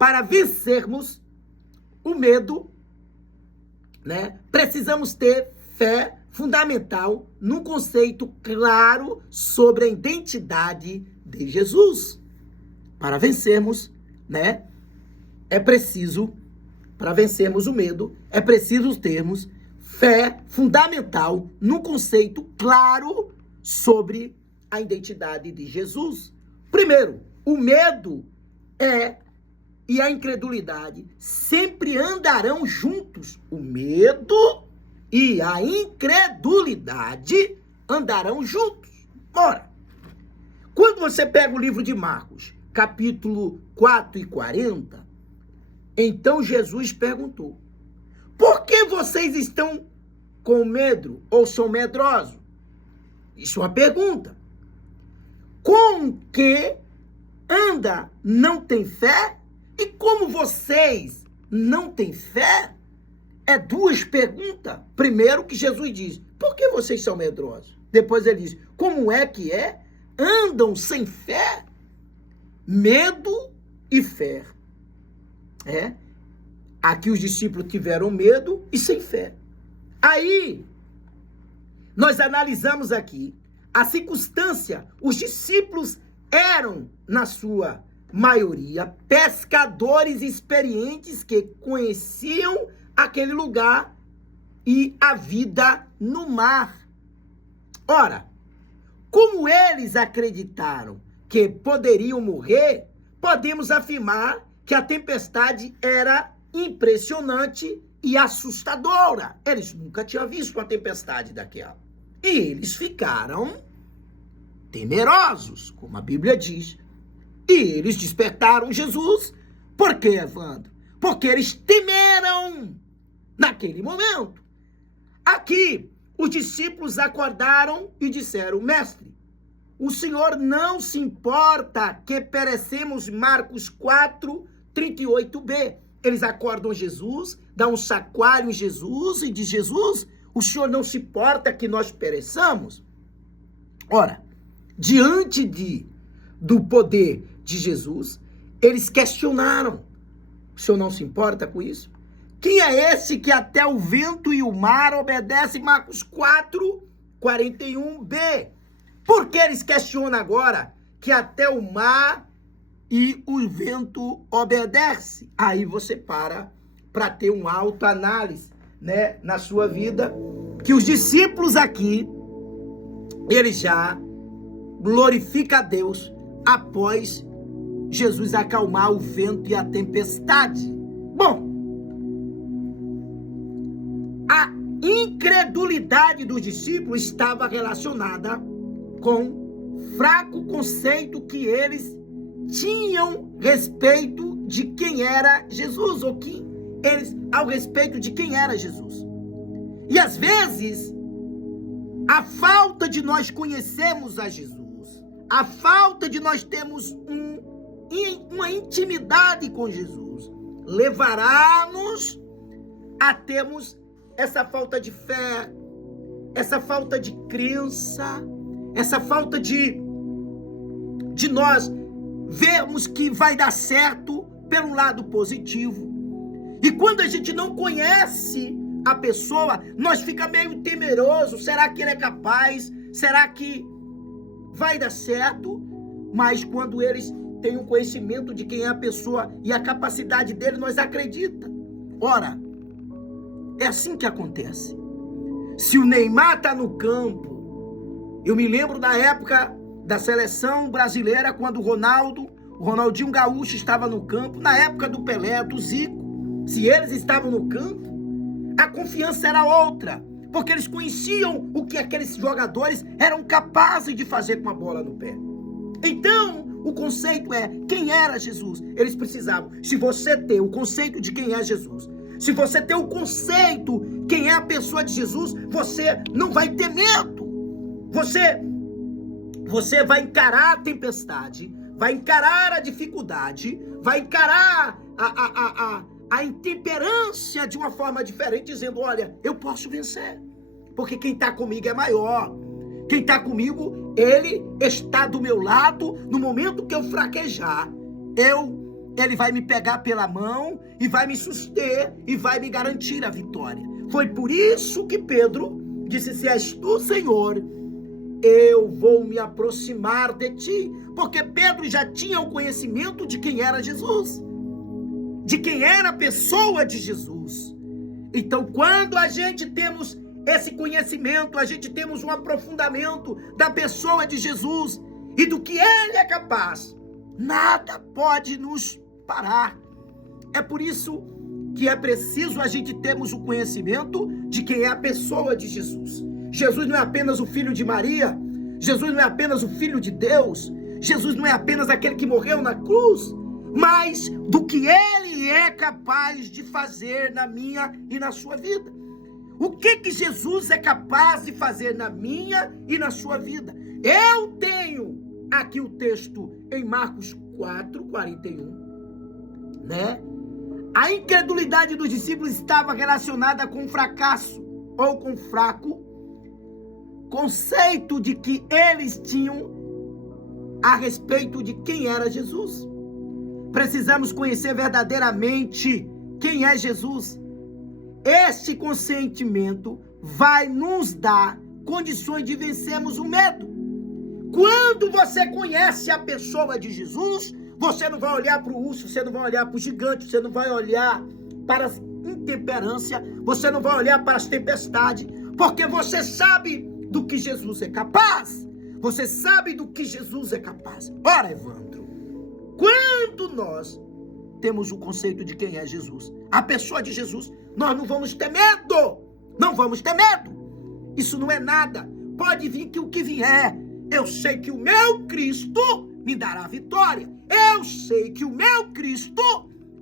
para vencermos o medo, né, precisamos ter fé fundamental num conceito claro sobre a identidade de Jesus. Para vencermos, né, para vencermos o medo, é preciso termos fé fundamental num conceito claro sobre a identidade de Jesus. Primeiro, o medo e a incredulidade sempre andarão juntos. O medo e a incredulidade andarão juntos. Ora, quando você pega o livro de Marcos, capítulo 4 e 40, então Jesus perguntou: por que vocês estão com medo ou são medrosos? Isso é uma pergunta. Com que anda não tem fé? E como vocês não têm fé? É duas perguntas. Primeiro que Jesus diz: por que vocês são medrosos? Depois ele diz: como é que é? Andam sem fé? Medo e fé. Aqui os discípulos tiveram medo e sem fé. Aí, nós analisamos aqui a circunstância. Os discípulos eram, na sua maioria, pescadores experientes que conheciam aquele lugar e a vida no mar. Ora, como eles acreditaram que poderiam morrer, podemos afirmar que a tempestade era impressionante e assustadora. Eles nunca tinham visto uma tempestade daquela. E eles ficaram temerosos, como a Bíblia diz. E eles despertaram Jesus. Por quê, Evandro? Porque eles temeram naquele momento. Aqui, os discípulos acordaram e disseram: mestre, o Senhor não se importa que perecemos. Marcos 4, 38b. Eles acordam Jesus, dão um chacoalho em Jesus e diz: Jesus, o Senhor não se importa que nós pereçamos? Ora, diante do poder de Jesus, eles questionaram: o Senhor não se importa com isso? Quem é esse que até o vento e o mar obedecem? Marcos 4, 41b. Por que eles questionam agora que até o mar e o vento obedecem? Aí você para ter uma autoanálise, né, na sua vida, que os discípulos aqui, eles já glorificam a Deus após Jesus acalmar o vento e a tempestade. Bom, a incredulidade dos discípulos estava relacionada com fraco conceito que eles tinham respeito de quem era Jesus, ou que eles ao respeito de quem era Jesus. E às vezes, a falta de nós conhecermos a Jesus, a falta de nós termos uma intimidade com Jesus, levará-nos a termos essa falta de fé, essa falta de crença, essa falta de nós vermos que vai dar certo pelo lado positivo. E quando a gente não conhece a pessoa, nós fica meio temeroso. Será que ele é capaz? Será que vai dar certo? Mas quando eles têm um conhecimento de quem é a pessoa e a capacidade dele, nós acreditamos. Ora, é assim que acontece. Se o Neymar está no campo, eu me lembro da época da seleção brasileira, quando o Ronaldinho Gaúcho estava no campo, na época do Pelé, do Zico. Se eles estavam no campo, a confiança era outra, porque eles conheciam o que aqueles jogadores eram capazes de fazer com a bola no pé. Então, o conceito é: quem era Jesus? Eles precisavam. Se você ter o conceito de quem é Jesus, se você ter o conceito quem é a pessoa de Jesus, você não vai ter medo. Você vai encarar a tempestade, vai encarar a dificuldade, vai encarar a intemperância de uma forma diferente, dizendo: olha, eu posso vencer, porque quem está comigo é maior. Quem está comigo, ele está do meu lado. No momento que eu fraquejar, eu Ele vai me pegar pela mão e vai me suster e vai me garantir a vitória. Foi por isso que Pedro disse: se és tu, Senhor, eu vou me aproximar de ti. Porque Pedro já tinha o conhecimento de quem era Jesus, de quem era a pessoa de Jesus. Então, quando a gente temos esse conhecimento, a gente temos um aprofundamento da pessoa de Jesus e do que ele é capaz, nada pode nos parar. É por isso que é preciso a gente termos o conhecimento de quem é a pessoa de Jesus. Jesus não é apenas o filho de Maria, Jesus não é apenas o filho de Deus, Jesus não é apenas aquele que morreu na cruz, mas do que ele é capaz de fazer na minha e na sua vida. O que Jesus é capaz de fazer na minha e na sua vida? Eu tenho aqui o texto em Marcos 4:41, né? A incredulidade dos discípulos estava relacionada com o fracasso ou com o fraco conceito de que eles tinham a respeito de quem era Jesus. Precisamos conhecer verdadeiramente quem é Jesus. Este consentimento vai nos dar condições de vencermos o medo. Quando você conhece a pessoa de Jesus, você não vai olhar para o urso, você não vai olhar para o gigante, você não vai olhar para a intemperância, você não vai olhar para as tempestades, porque você sabe do que Jesus é capaz. Você sabe do que Jesus é capaz. Ora, Evandro, quando nós temos o conceito de quem é Jesus, a pessoa de Jesus, nós não vamos ter medo. Não vamos ter medo. Isso não é nada. Pode vir que o que vier. Eu sei que o meu Cristo me dará vitória. Eu sei que o meu Cristo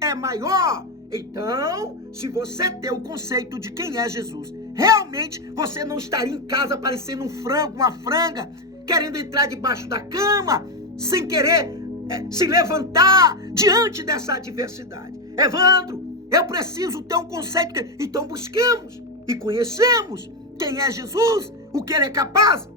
é maior. Então, se você ter o conceito de quem é Jesus, realmente você não estaria em casa parecendo um frango, uma franga, querendo entrar debaixo da cama, sem querer se levantar diante dessa adversidade. Evandro, eu preciso ter um conceito. Então busquemos e conhecemos quem é Jesus, o que ele é capaz.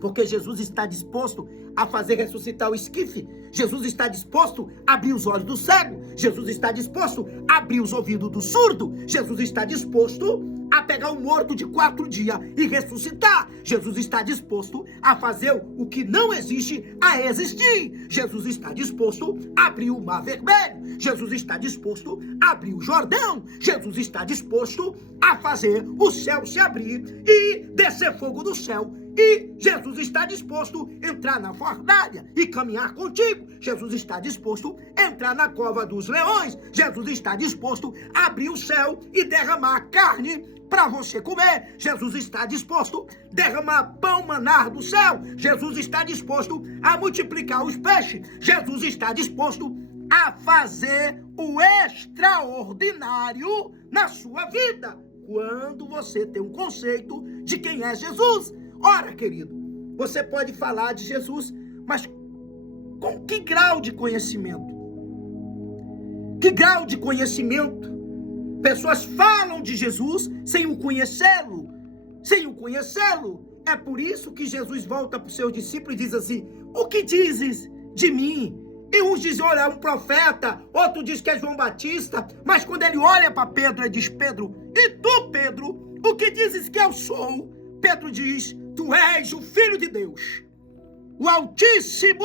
Porque Jesus está disposto a fazer ressuscitar o esquife. Jesus está disposto a abrir os olhos do cego. Jesus está disposto a abrir os ouvidos do surdo. Jesus está disposto a pegar um morto de 4 dias e ressuscitar. Jesus está disposto a fazer o que não existe a existir. Jesus está disposto a abrir o mar vermelho. Jesus está disposto a abrir o Jordão. Jesus está disposto a fazer o céu se abrir e descer fogo do céu. E Jesus está disposto a entrar na fornalha e caminhar contigo. Jesus está disposto a entrar na cova dos leões. Jesus está disposto a abrir o céu e derramar carne para você comer. Jesus está disposto a derramar pão maná do céu. Jesus está disposto a multiplicar os peixes. Jesus está disposto a fazer o extraordinário na sua vida. Quando você tem um conceito de quem é Jesus. Ora, querido, você pode falar de Jesus, mas com que grau de conhecimento? Que grau de conhecimento? Pessoas falam de Jesus sem o conhecê-lo. Sem o conhecê-lo. É por isso que Jesus volta para os seus discípulos e diz assim: o que dizes de mim? E uns dizem, olha, é um profeta, outro diz que é João Batista, mas quando ele olha para Pedro, ele diz: Pedro, e tu, Pedro, o que dizes que eu sou? Pedro diz: tu és o Filho de Deus, o Altíssimo,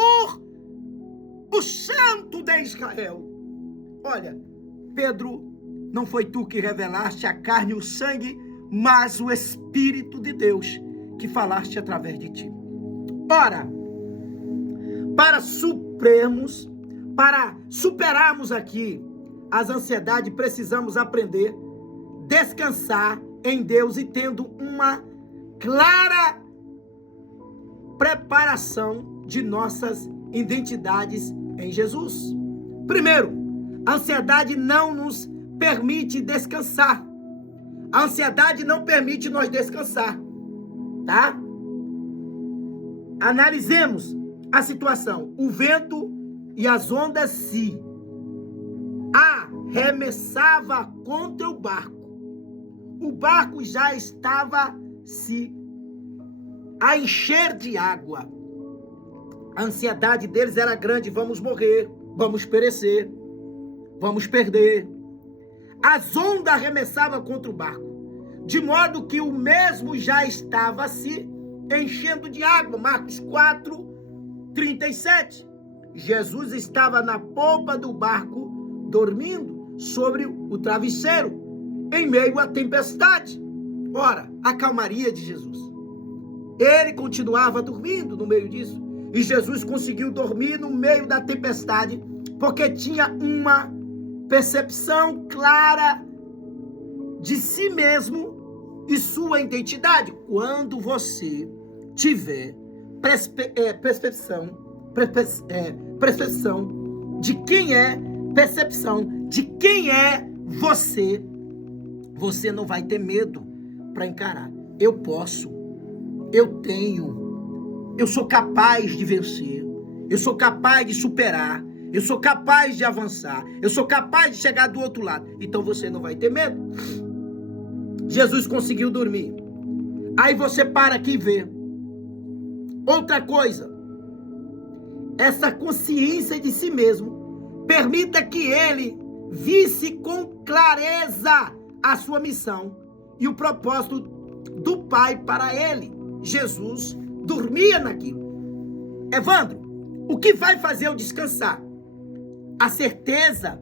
o Santo de Israel. Olha, Pedro, não foi tu que revelaste a carne e o sangue, mas o Espírito de Deus que falaste através de ti. Ora, para superarmos aqui as ansiedades, precisamos aprender a descansar em Deus e tendo uma clara preparação de nossas identidades em Jesus. Primeiro, a ansiedade não nos permite descansar. A ansiedade não permite nós descansar, tá? Analisemos a situação. O vento e as ondas se arremessavam contra o barco. O barco já estava a encher de água. A ansiedade deles era grande: vamos morrer, vamos perecer. vamos perder. As ondas arremessavam contra o barco, de modo que o mesmo já estava se enchendo de água. Marcos 4:37. Jesus estava na polpa do barco, dormindo sobre o travesseiro, em meio à tempestade. Ora, a calmaria de Jesus. Ele continuava dormindo no meio disso. E Jesus conseguiu dormir no meio da tempestade, porque tinha uma percepção clara de si mesmo e sua identidade. Quando você tiver percepção de quem é você, você não vai ter medo para encarar. Eu posso, eu tenho, eu sou capaz de vencer, eu sou capaz de superar, eu sou capaz de avançar, eu sou capaz de chegar do outro lado. Então você não vai ter medo. Jesus conseguiu dormir. Aí você para aqui e vê. Outra coisa, essa consciência de si mesmo permita que ele visse com clareza a sua missão e o propósito do Pai para ele. Jesus dormia naquilo. Evandro, o que vai fazer eu descansar? A certeza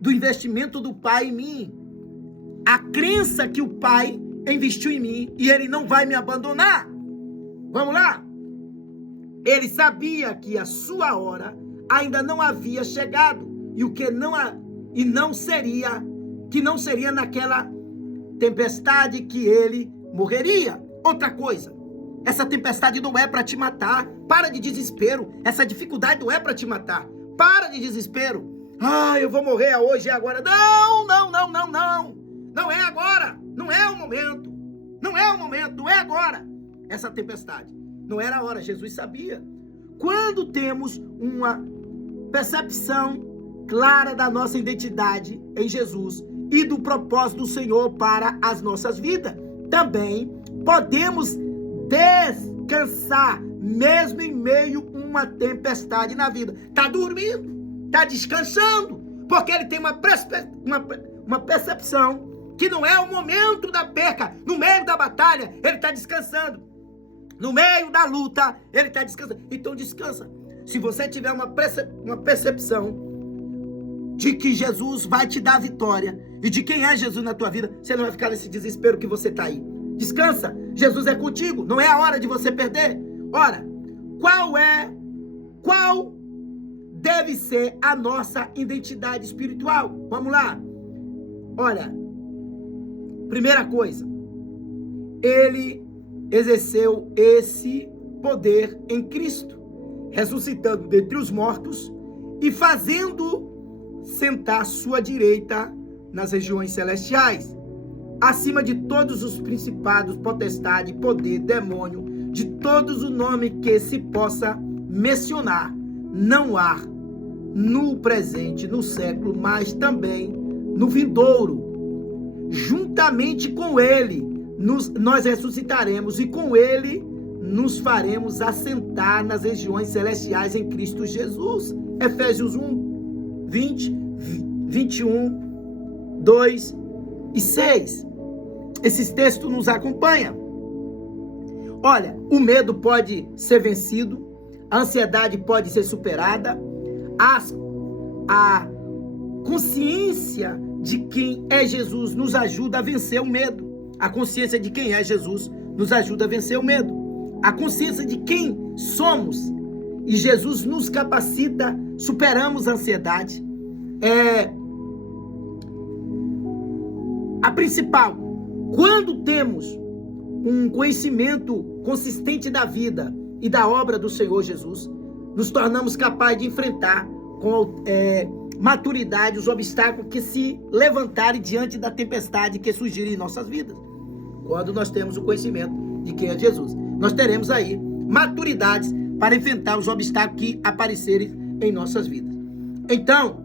do investimento do Pai em mim. A crença que o Pai investiu em mim e ele não vai me abandonar. Vamos lá? Ele sabia que a sua hora ainda não havia chegado e não seria naquela tempestade que ele morreria. Outra coisa, essa tempestade não é para te matar. Para de desespero. Essa dificuldade não é para te matar. Para de desespero. Eu vou morrer hoje, é agora. Não. Não é agora. Não é o momento. Não é o momento, não é agora. Essa tempestade não era a hora. Jesus sabia. Quando temos uma percepção clara da nossa identidade em Jesus e do propósito do Senhor para as nossas vidas, também podemos descansar, mesmo em meio a uma tempestade na vida. Está dormindo, está descansando, porque ele tem uma percepção que não é o momento da perca. No meio da batalha, ele está descansando. No meio da luta, ele está descansando. Então descansa. Se você tiver uma percepção de que Jesus vai te dar a vitória e de quem é Jesus na tua vida, você não vai ficar nesse desespero que você está aí. Descansa. Jesus é contigo. Não é a hora de você perder. Ora, qual deve ser a nossa identidade espiritual? Vamos lá. Olha, primeira coisa, ele exerceu esse poder em Cristo, ressuscitando dentre os mortos e fazendo sentar sua direita nas regiões celestiais, acima de todos os principados, potestade, poder, demônio, de todos os nomes que se possa mencionar, não há no presente, no século, mas também no vindouro. Juntamente com ele, nós ressuscitaremos e com ele nos faremos assentar nas regiões celestiais em Cristo Jesus. Efésios 1, 20, 21, 2 e 6. Esses textos nos acompanham. Olha, o medo pode ser vencido, a ansiedade pode ser superada, a consciência de quem é Jesus nos ajuda a vencer o medo. A consciência de quem é Jesus nos ajuda a vencer o medo. A consciência de quem somos e Jesus nos capacita, superamos a ansiedade. A principal, quando temos um conhecimento consistente da vida e da obra do Senhor Jesus, nos tornamos capazes de enfrentar com maturidade os obstáculos que se levantarem diante da tempestade que surgirem em nossas vidas. Quando nós temos o conhecimento de quem é Jesus, nós teremos aí maturidades para enfrentar os obstáculos que aparecerem em nossas vidas. Então,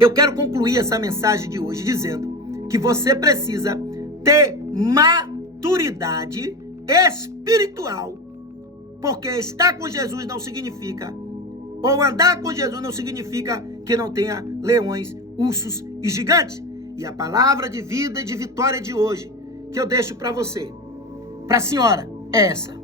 eu quero concluir essa mensagem de hoje dizendo que você precisa ter maturidade espiritual, porque estar com Jesus não significa, ou andar com Jesus não significa que não tenha leões, ursos e gigantes. E a palavra de vida e de vitória de hoje, que eu deixo para você, para a senhora, é essa.